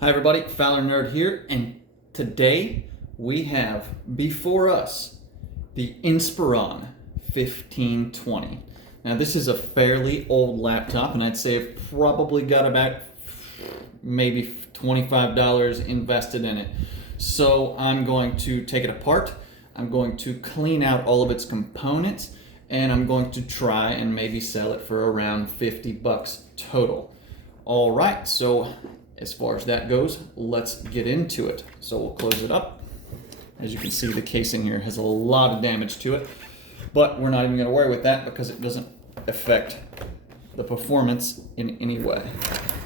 Hi everybody, Fowler Nerd here, and today we have before us the Inspiron 1520. Now this is a fairly old laptop, and I'd say I've probably got about maybe $25 invested in it. So I'm going to take it apart, I'm going to clean out all of its components, and I'm going to try and maybe sell it for around 50 bucks total. All right, so as far as that goes, let's get into it. So we'll close it up. As you can see, the casing here has a lot of damage to it, but we're not even gonna worry with that because it doesn't affect the performance in any way.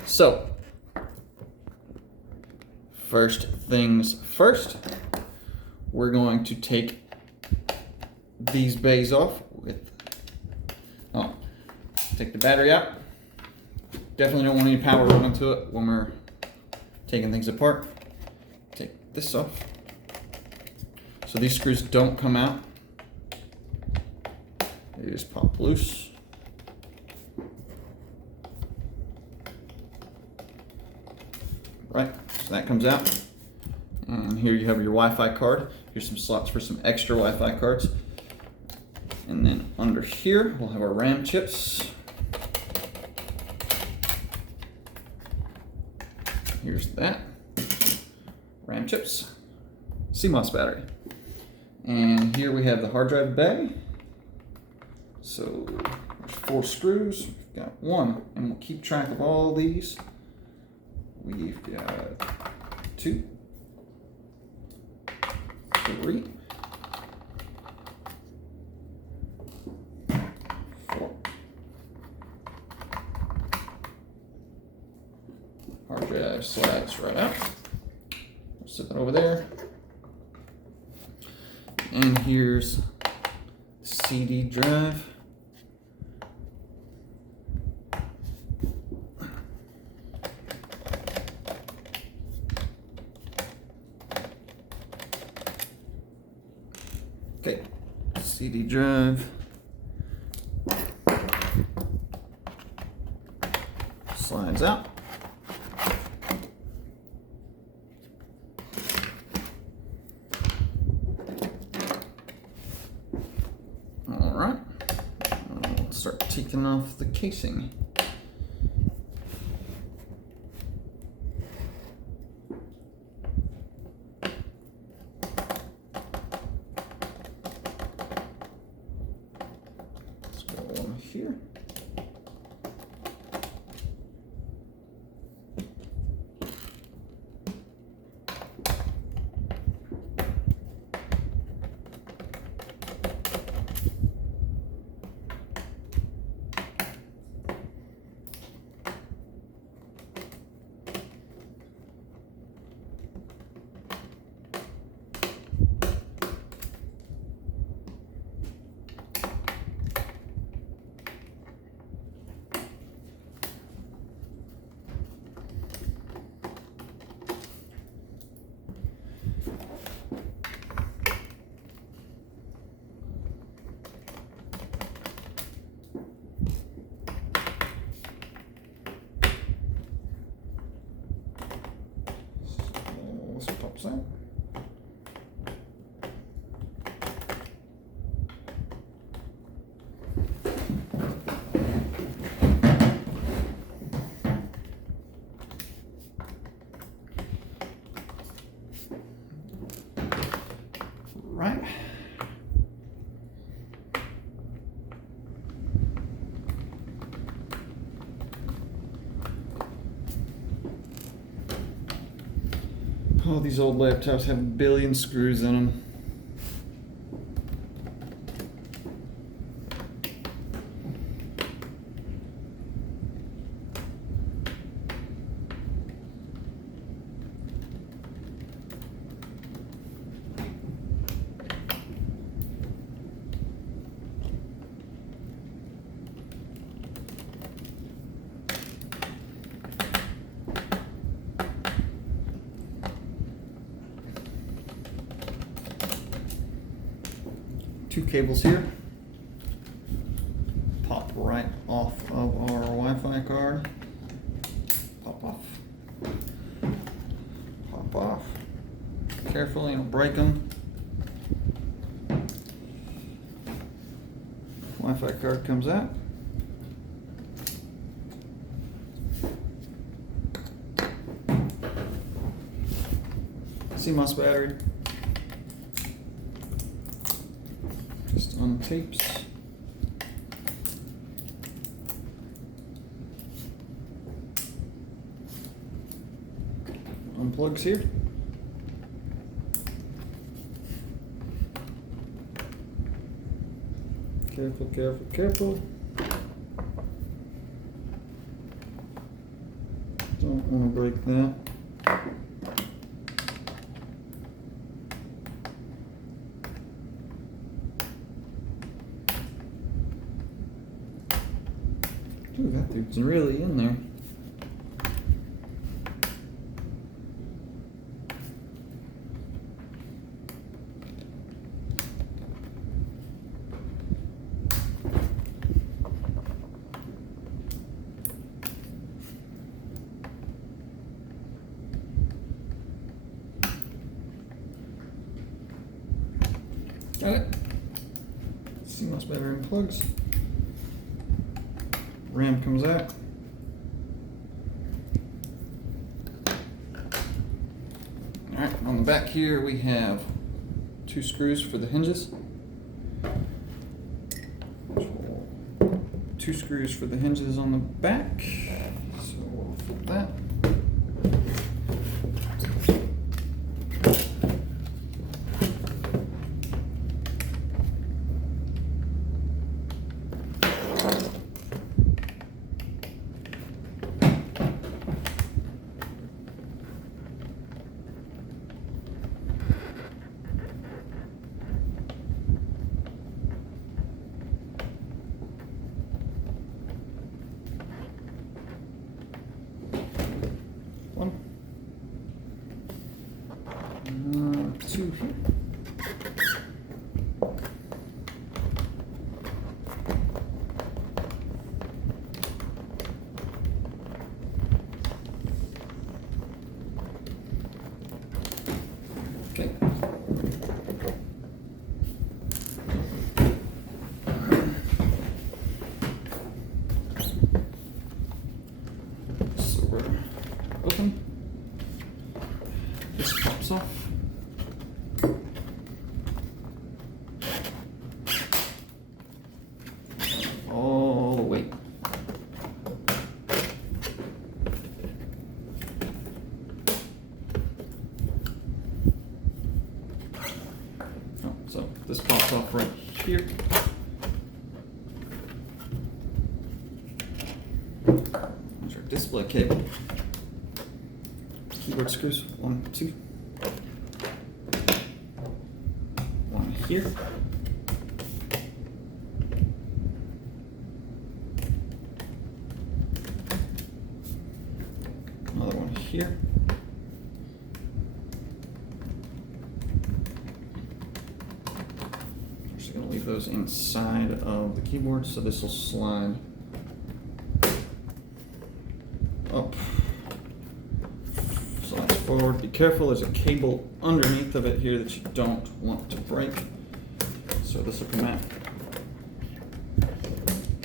So, first things first, we're going to take these bays off with, take the battery out. Definitely don't want any power running to it when we're taking things apart. Take this off. So these screws don't come out. They just pop loose. Right, so that comes out. And here you have your Wi-Fi card. Here's some slots for some extra Wi-Fi cards. And then under here, we'll have our RAM chips. Here's that, RAM chips, CMOS battery. And here we have the hard drive bag. So there's 4 screws, we've got 1, and we'll keep track of all these. We've got 2, 3, 4. Hard drive slides right out. We'll set that over there. And here's the CD drive. Okay, CD drive. Slides out. Alright, we'll start taking off the casing. Let's go on here. Pops out. Right. Oh, these old laptops have a billion screws in them. Two cables here. Pop right off of our Wi-Fi card. Pop off. carefully, you'll break them. Wi-Fi card comes out. CMOS battery. Just untapes. Unplugs here. Careful, careful, careful. Don't want to break that. Ooh, that dude's really in there. Got it. CMOS battery and plugs. RAM comes out. Alright, on the back here we have 2 screws for the hinges. 2 screws for the hinges on the back. So we'll flip that. One. 2 here. Okay. So we're open. This pops off. All the way. Oh, so this pops off right here. There's our display cable. Keyboard screws, 1, 2. 1 here. Another one here. I'm just going to leave those inside of the keyboard, so this will slide up. Slides forward. Be careful, there's a cable underneath of it here that you don't want to break. So this will come out,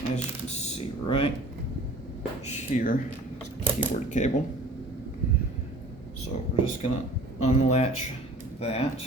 as you can see right here, it's the keyboard cable. So we're just gonna unlatch that.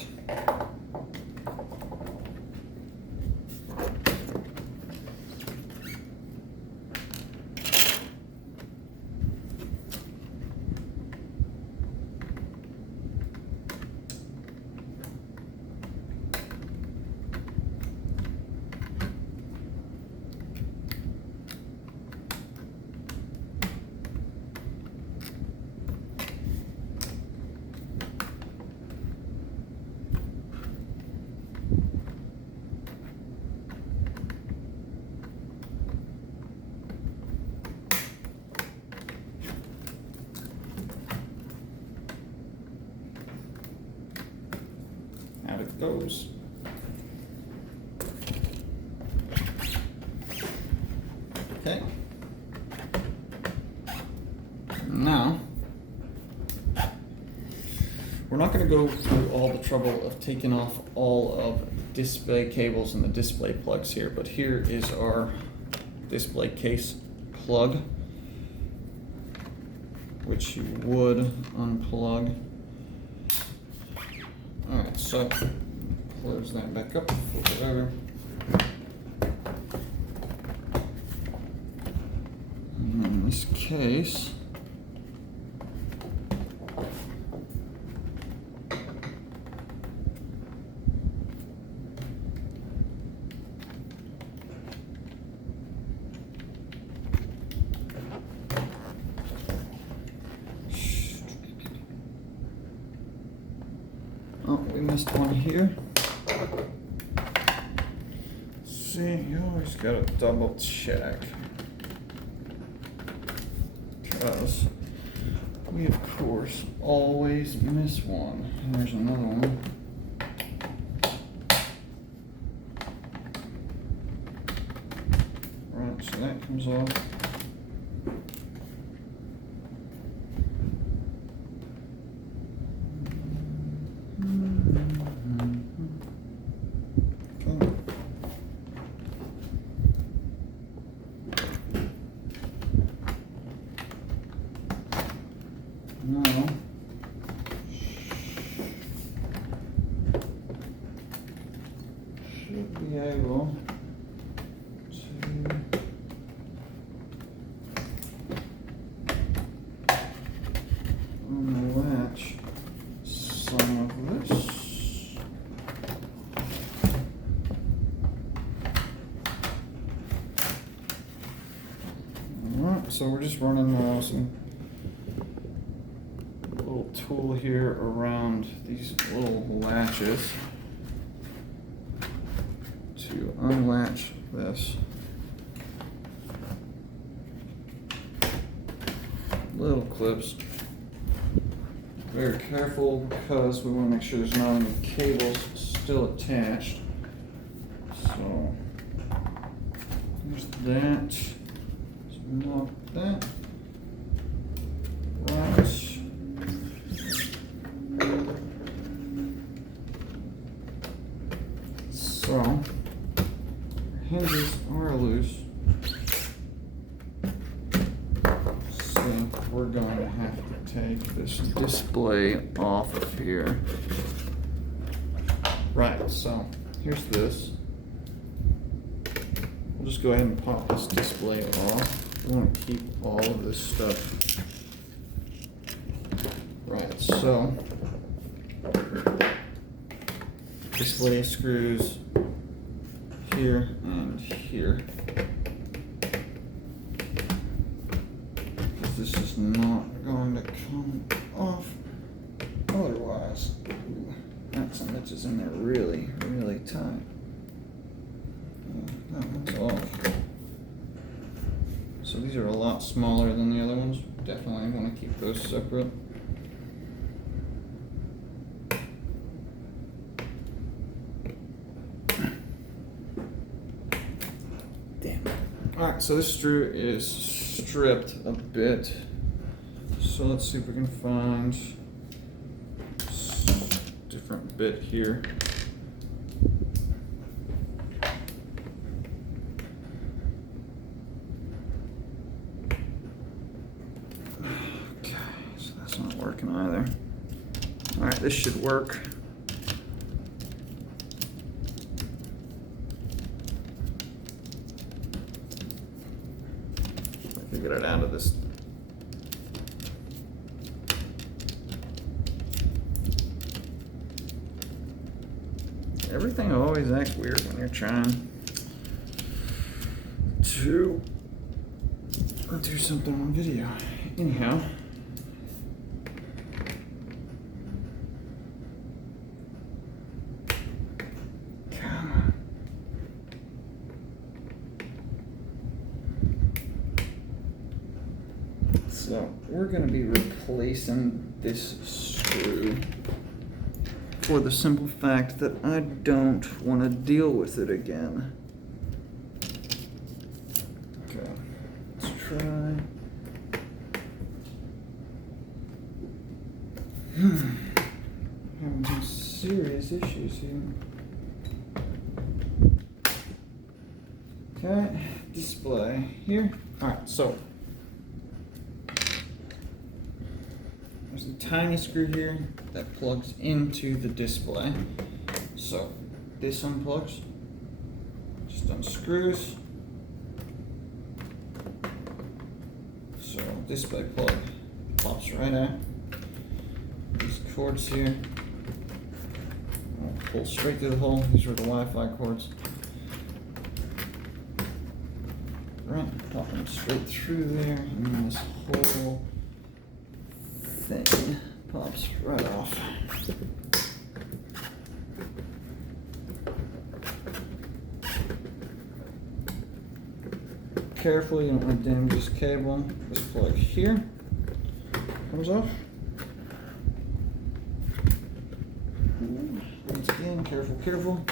Out it goes. Okay. We're not going to go through all the trouble of taking off all of the display cables and the display plugs here, but here is our display case plug, which you would unplug. Alright, so close that back up, flip it over. And in this case, oh, we missed one here. See, you always gotta double check. Because we, of course, always miss one. And there's another one. Right, so that comes off. Now, should be able to unlatch some of this. Alright, so we're just running some little tool here around these little latches to unlatch this. Little clips. Very careful because we want to make sure there's not any cables still attached. So there's that. Let's lock that. Right. So, hinges are loose. So we're going to have to take this display off of here. Right, so here's this. We'll just go ahead and pop this display off. We want to keep all of this stuff. Right, so display screws here and here. Because this is not going to come off otherwise. Ooh, that sandwich in there really, really tight. That one's off. So these are a lot smaller than the other ones. Definitely want to keep those separate. Alright, so this screw is stripped a bit. So let's see if we can find a different bit here. Okay, so that's not working either. Alright, this should work. Get it out of this. Everything always acts weird when you're trying to do something on video. Anyhow. So we're going to be replacing this screw for the simple fact that I don't want to deal with it again. Okay, let's try. serious issues here. Okay, display here. Alright, so there's a tiny screw here that plugs into the display. So this unplugs, just unscrews. So display plug pops right out. These cords here, I'll pull straight through the hole. These are the Wi-Fi cords. Right, popping straight through there, and then this whole thing pops right off. Carefully, you don't want to damage this cable. This plug here comes off. Once again, careful, careful.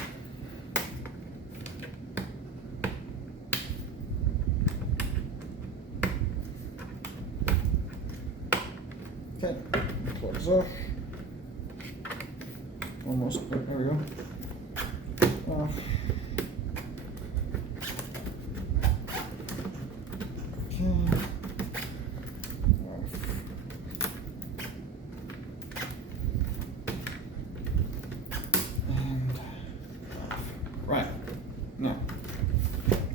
Okay, plugs off. Almost, there we go. Off. Okay. Off. And off. Right. Now,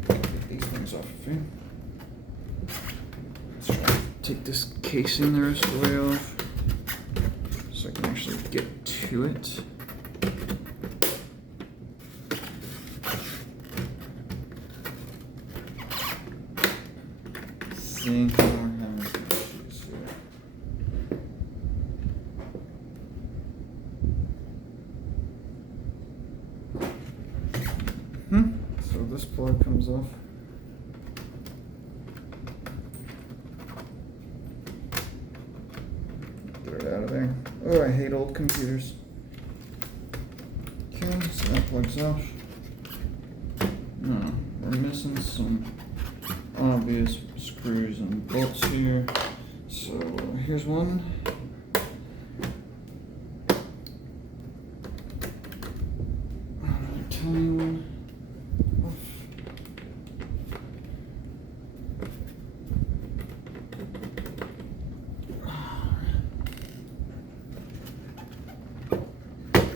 get these things off of here. Let's try to take this casing the rest of the way off so I can actually get to it. See, we're having some issues here. So this plug comes off. Throw it out of there. Oh, I hate old computers. Okay, so that plugs off. No, we're missing some obvious screws and bolts here. So here's one. Tiny one. Off.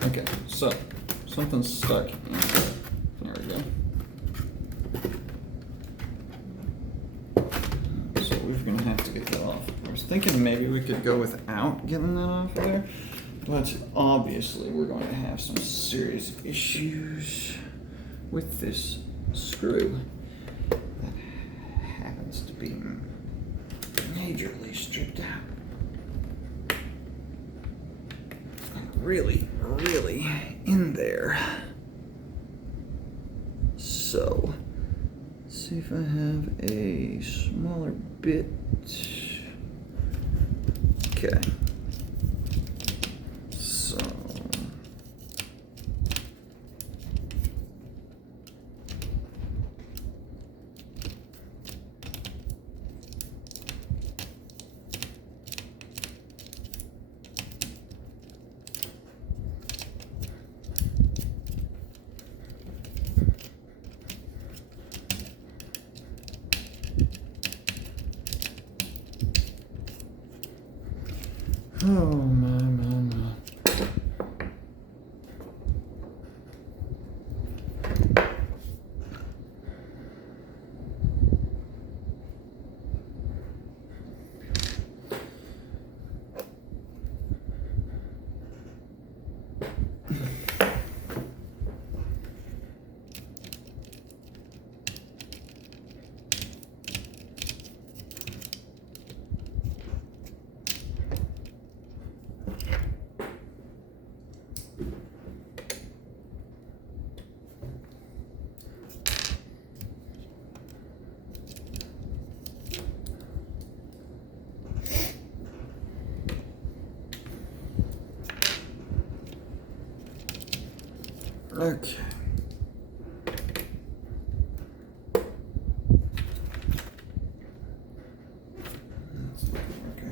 Okay, so something's stuck in there. There we go. So we're gonna have to get that off. I was thinking maybe we could go without getting that off of there, but obviously we're going to have some serious issues with this screw that happens to be majorly stripped out. Really, really in there. So, let's see if I have a smaller bit. Okay. So, oh my. Okay. Let's look at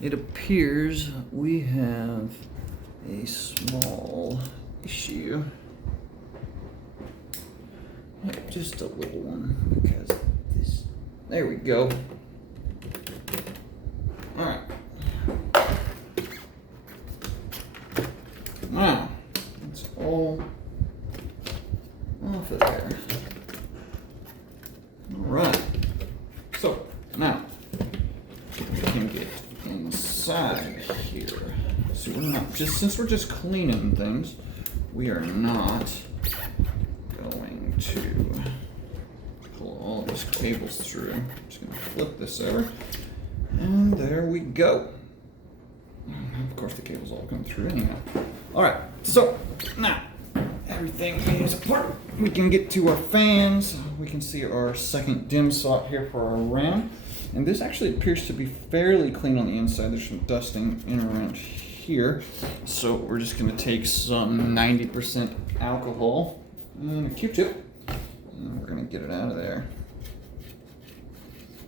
it appears we have a small issue. Just a little one, because this, there we go. Alright. Now, it's all off of there. Alright. So, now, we can get inside here. So we're not, since we're just cleaning things, we are not going to pull all these cables through. I'm just going to flip this over, and there we go. Of course, the cables all come through anyhow. All right, so now everything is apart. We can get to our fans. We can see our second DIMM slot here for our RAM. And this actually appears to be fairly clean on the inside. There's some dusting in around here. So we're just gonna take some 90% alcohol and a Q-tip, and we're gonna get it out of there.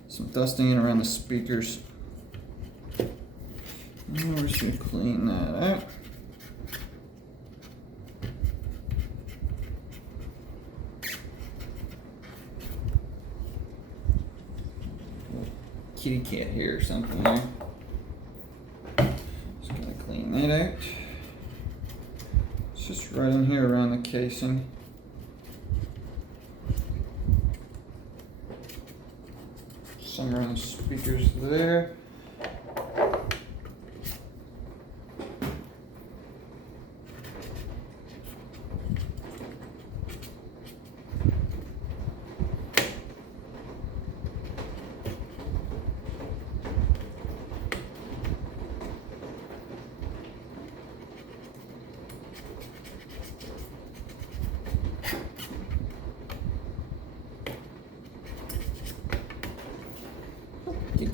Some dusting in around the speakers. And we're just gonna clean that out. Kitty cat hair or something there. Just gonna clean that out. It's just right in here around the casing. Some around the speakers there.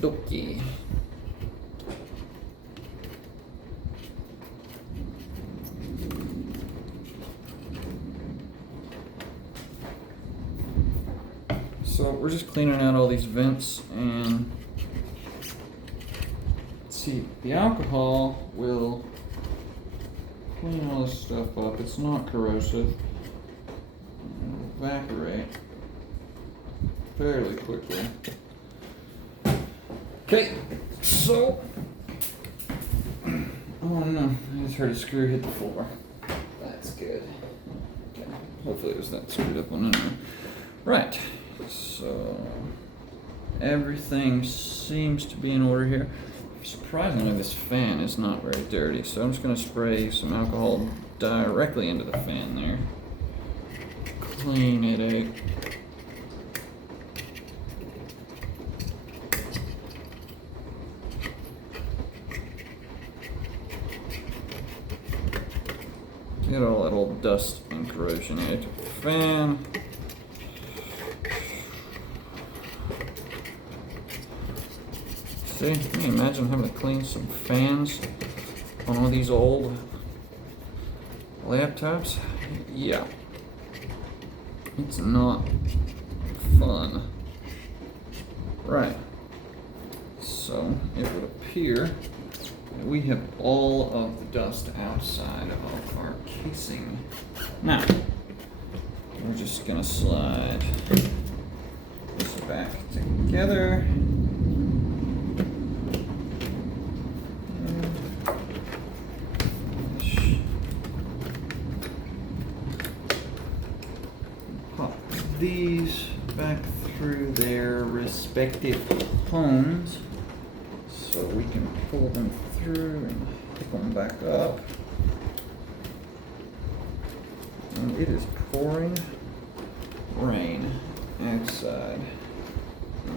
Okie. So we're just cleaning out all these vents, and see, the alcohol will clean all this stuff up. It's not corrosive. It'll evaporate fairly quickly. Okay, so, oh no, I just heard a screw hit the floor. That's good. Okay, hopefully it was that screwed up one anyway. Right, so everything seems to be in order here. Surprisingly, this fan is not very dirty, so I'm just going to spray some alcohol directly into the fan there. Clean it out. Get all that old dust and corrosion out of the fan. See, can you imagine having to clean some fans on one of these old laptops? Yeah. It's not fun. Right. So, it would appear we have all of the dust outside of our casing. Now, we're just gonna slide this back together. Pop these back through their respective homes so we can pull them through and pick them back up. And it is pouring rain outside.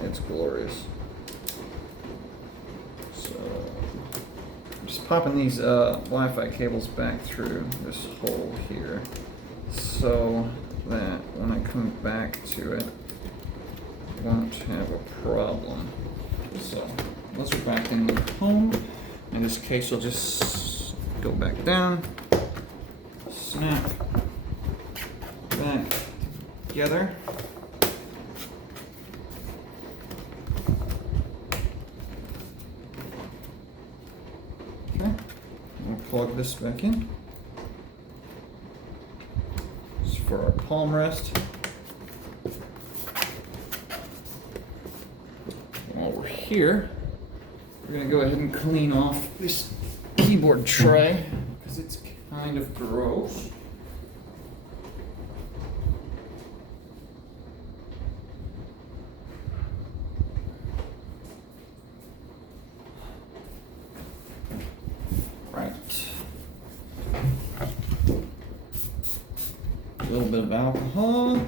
It's glorious. So I'm just popping these Wi-Fi cables back through this hole here so that when I come back to it, I won't have a problem. So once we're back in the home, in this case, we'll just go back down, snap back together. Okay, we'll plug this back in. This is for our palm rest. While we're here, we're gonna go ahead and clean off this keyboard tray because it's kind of gross. Right. A little bit of alcohol.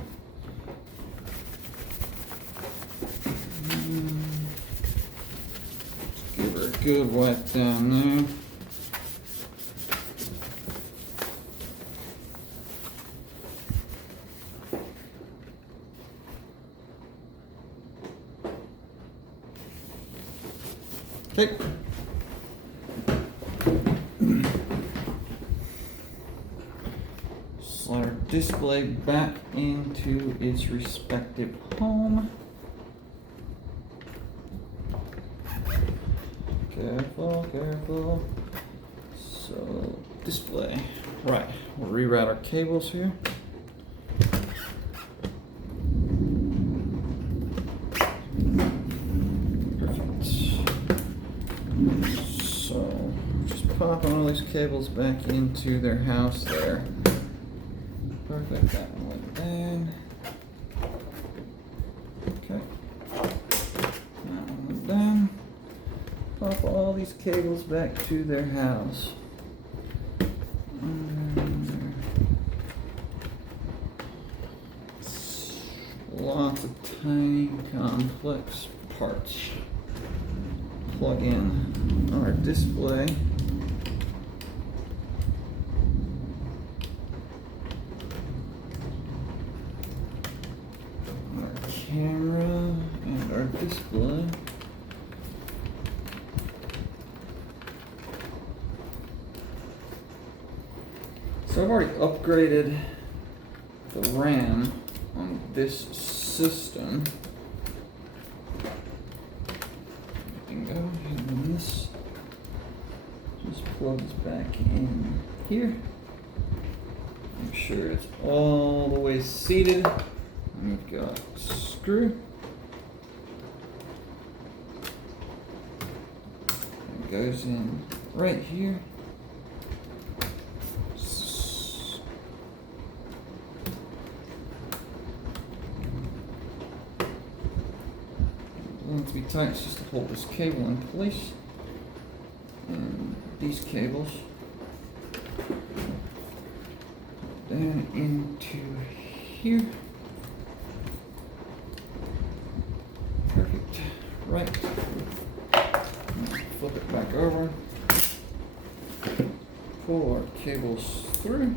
Give her a good wipe down there. Okay. Slide our display back into its respective home. Careful, careful. So, display. Right, we'll reroute our cables here. Perfect. So, just popping all these cables back into their house there. Perfect, that one went down. Okay. That one went down. Pop all these cables back to their house. Lots of tiny complex parts. Plug in our display. Our camera and our display. So I've already upgraded the RAM on this system. Bingo, and then this just plugs back in here. Make sure it's all the way seated. And we've got a screw. It goes in right here. To be tight, it's just to hold this cable in place, and these cables down into here. Perfect. Right. Flip it back over. Pull our cables through.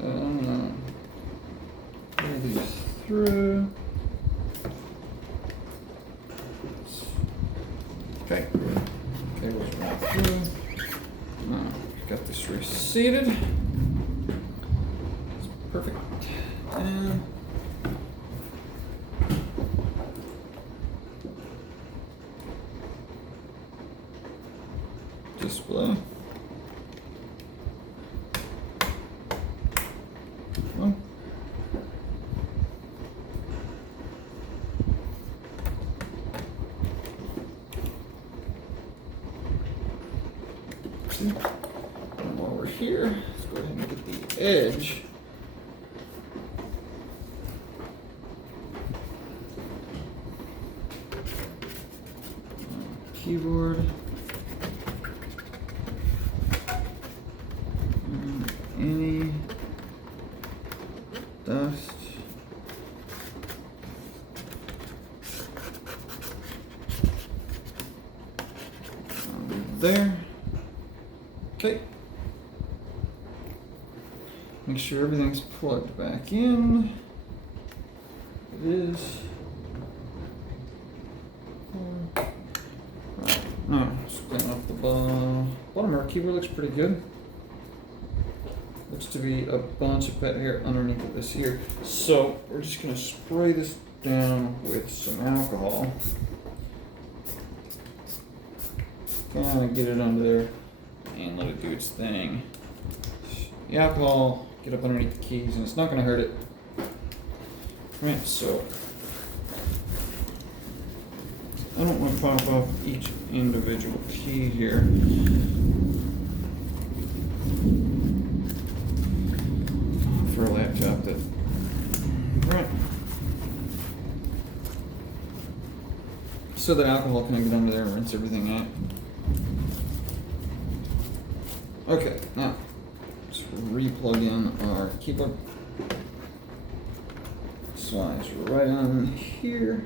Pull these through. Okay, cables right through. Now, got this reseated. It's perfect. And display. One. And while we're here, let's go ahead and get the edge. Keyboard. Any dust. There. Okay. Make sure everything's plugged back in. It is. Right. Now, let's clean up the bottom of our keyboard. Looks pretty good. Looks to be a bunch of pet hair underneath of this here. So we're just gonna spray this down with some alcohol. kind of get it under there and let it do its thing. The alcohol get up underneath the keys and it's not going to hurt it. Right, so I don't want to pop off each individual key here. For a laptop that, right. So that alcohol can get under there and rinse everything out. Okay, now let's re-plug in our keyboard. Slides right on here.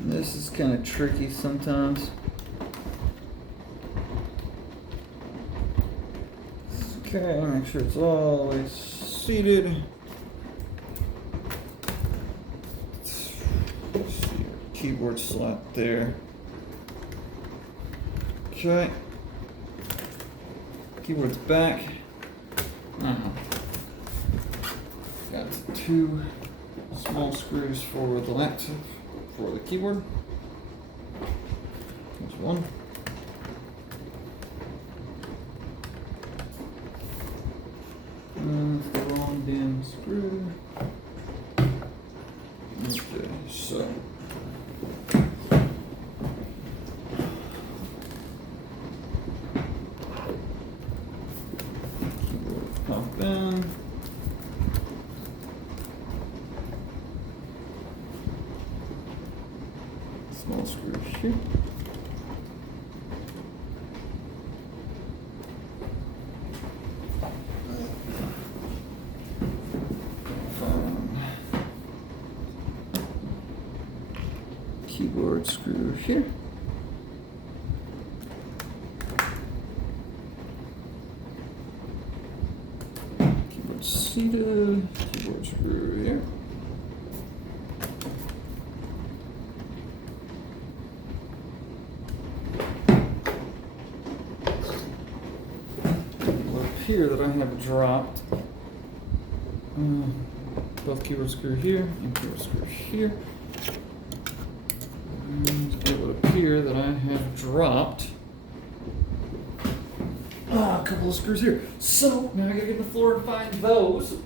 This is kind of tricky sometimes. Okay, make sure it's always seated. See your keyboard slot there. Okay. Keyboard's back. Got 2 small screws for the laptop, for the keyboard. There's one. The wrong damn screw. Okay, so keyboard pop in. Small screw here. Keyboard screw here. Keyboard seated. Keyboard screw here. Here that I have dropped both keyboard screw here and keyboard screw here. And it would appear that I have dropped a couple of screws here. So now I gotta get to the floor and find those.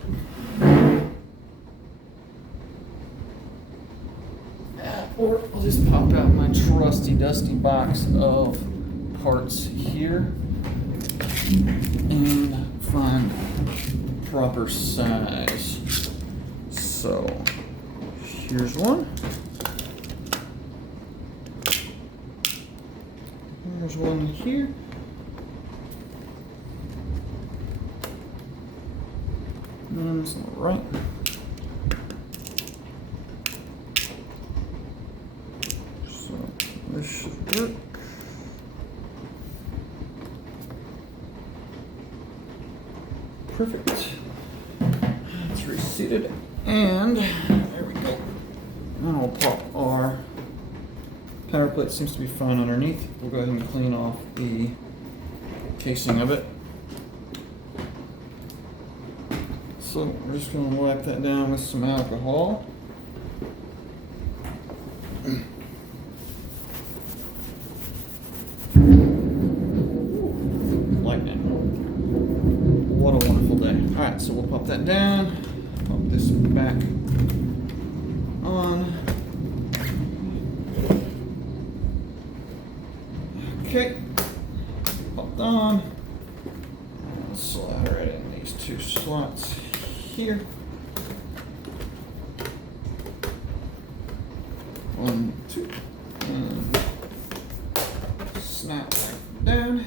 Or I'll just pop out my trusty dusty box of parts here and find proper size. So here's one. There's one here. And it's on the right. So this should work. Perfect. It's reseated. And there we go. Now we'll pop our power plate. Seems to be fine underneath. We'll go ahead and clean off the casing of it. So we're just going to wipe that down with some alcohol. Lightning. What a wonderful day. Alright, so we'll pop that down. Pop this back on. Okay, popped on. Let's slide right in these 2 slots here. 1, 2, and snap back down.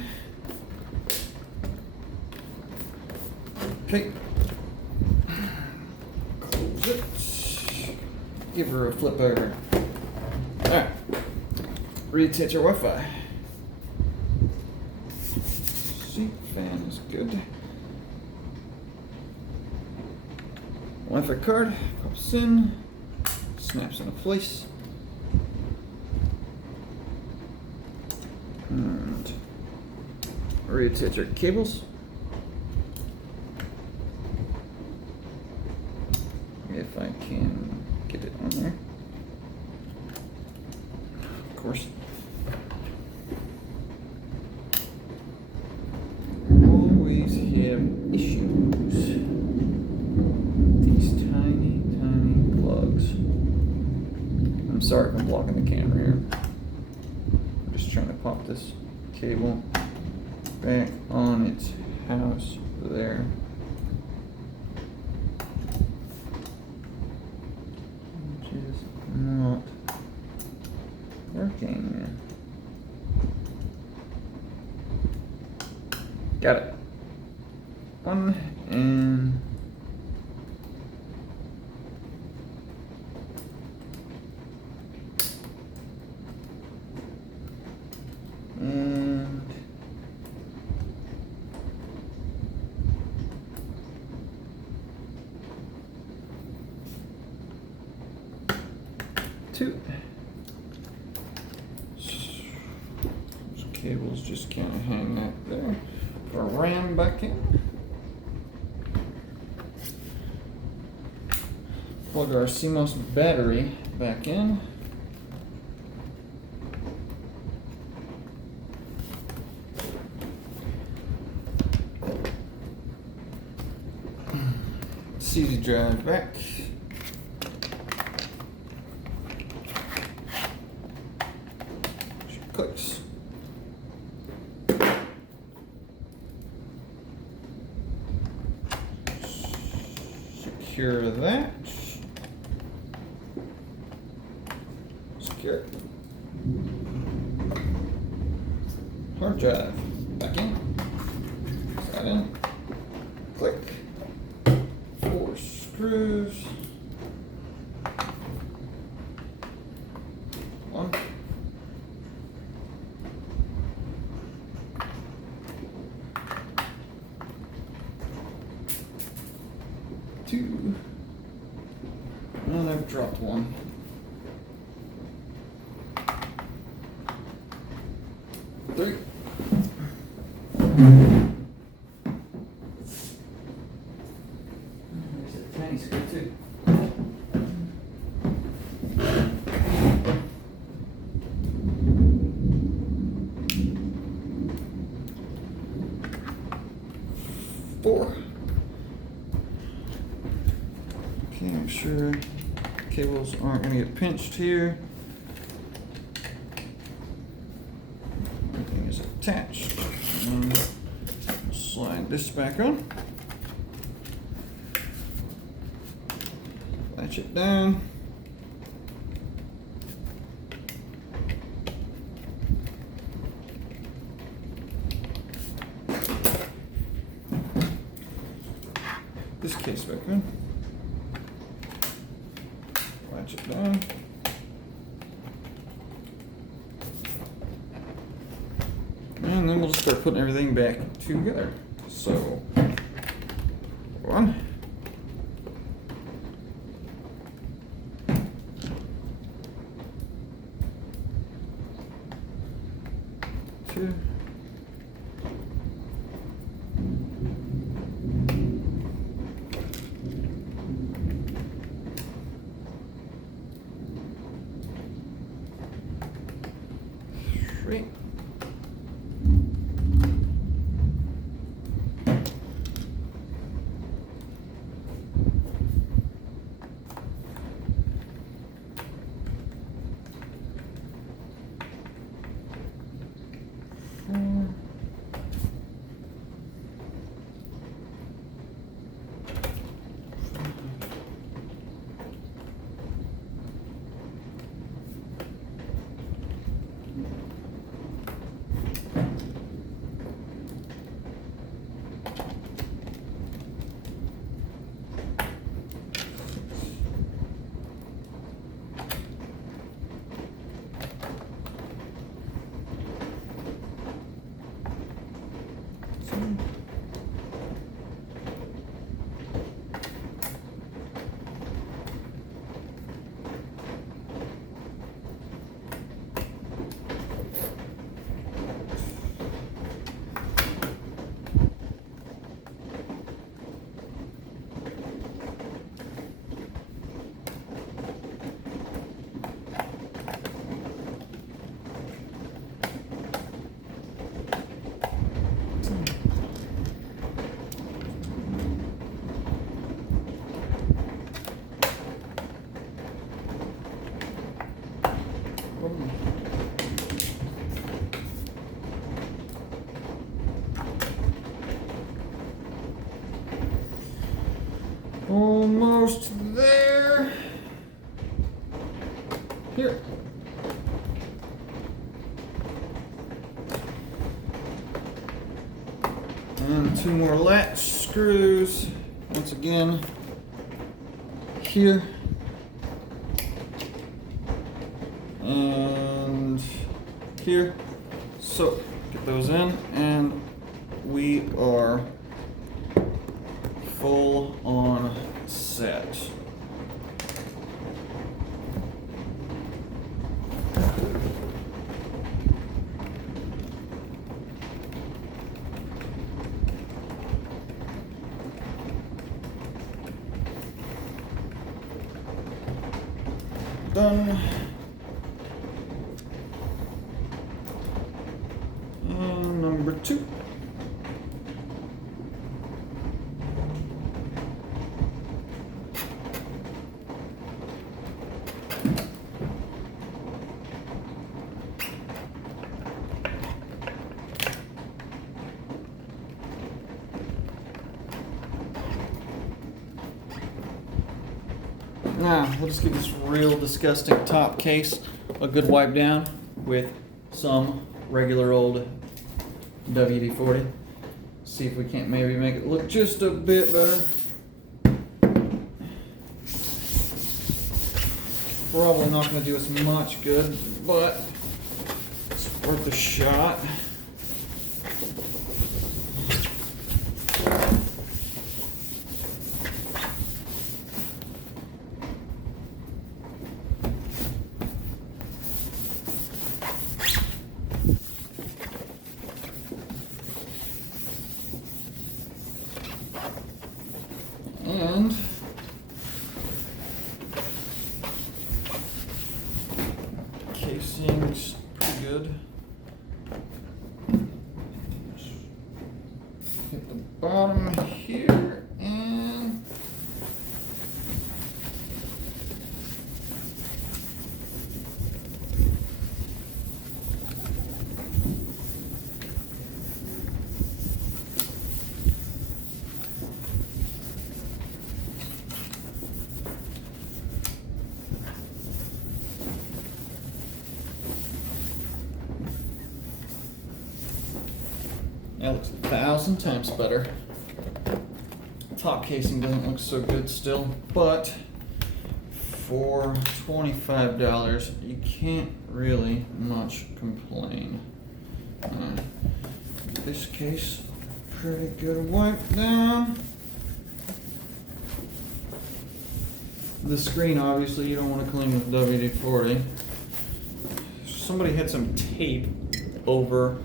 Okay, close it. Give her a flip over. All right, retouch our Wi-Fi. Fan is good. Wi-Fi card pops in, snaps into place, and reattach our cables. back on its house there. Which is not working. Got it. One and two. Those cables just can't hang that there. Put a ram back in. Plug our CMOS battery back in. CD drive back. Clicks. Secure that. Secure. Hard drive back in. Slide in. Click. 4 screws. 1. 2. And I've dropped 1. 3. There's a tiny screw too. 4. Okay, I'm sure cables aren't going to get pinched here. Everything is attached. And slide this back on. Latch it down. This case back on. Latch it down. And then we'll just start putting everything back together. So, 1. 2. 3. almost there. Here. And 2 more latch screws. Once again, here. And here. So, get those in, and we are full on set. Done. And number 2. Now, we'll just give this real disgusting top case a good wipe down with some regular old WD-40. See if we can't maybe make it look just a bit better. Probably not going to do us much good, but it's worth a shot. And casing's pretty good. Hit the bottom here and that looks 1,000 times better. Top casing doesn't look so good still, but for $25, you can't really much complain. This case, pretty good wipe down. The screen, obviously, you don't want to clean with WD-40. Somebody had some tape over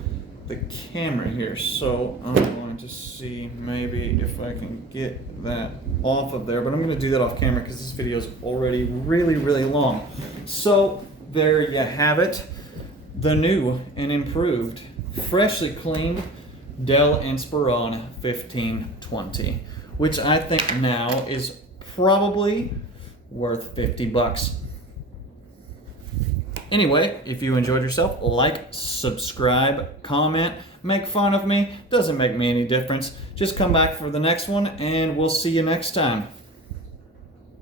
the camera here, so I'm going to see maybe if I can get that off of there, but I'm going to do that off camera because this video is already really long. So there you have it, the new and improved, freshly cleaned Dell Inspiron 1520, which I think now is probably worth 50 bucks. Anyway, if you enjoyed yourself, like, subscribe, comment, make fun of me. Doesn't make me any difference. Just come back for the next one, and we'll see you next time.